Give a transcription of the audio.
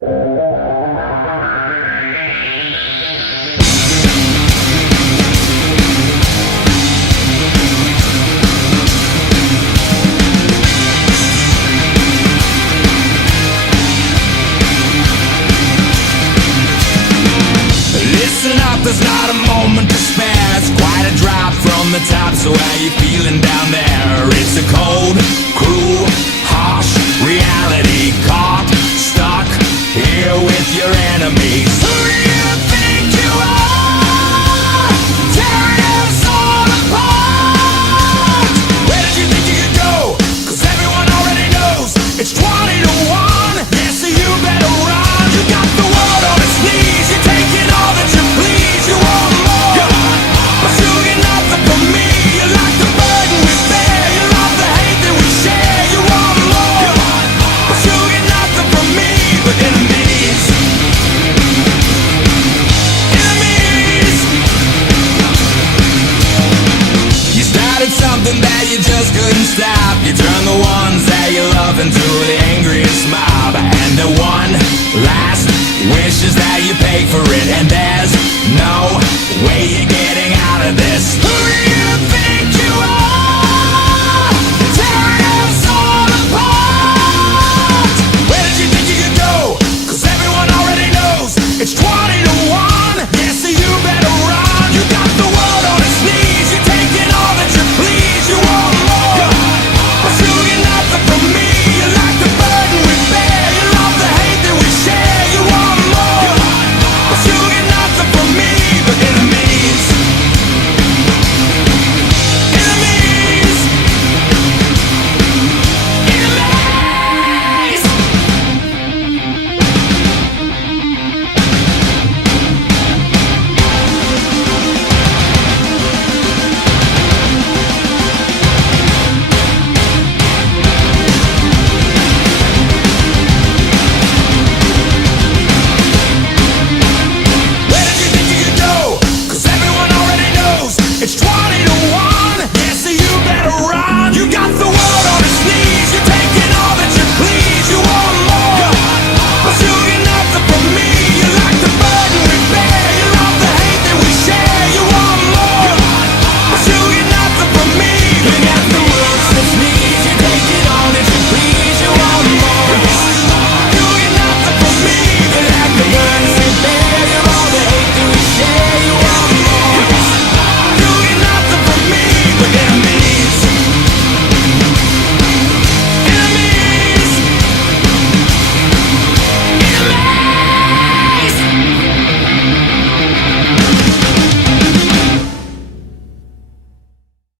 Listen up, there's not a moment to spare. It's quite a drop from the top, so how you feeling down there? It's a cold, cruel, harsh reality. Caught, stuck here with your enemy.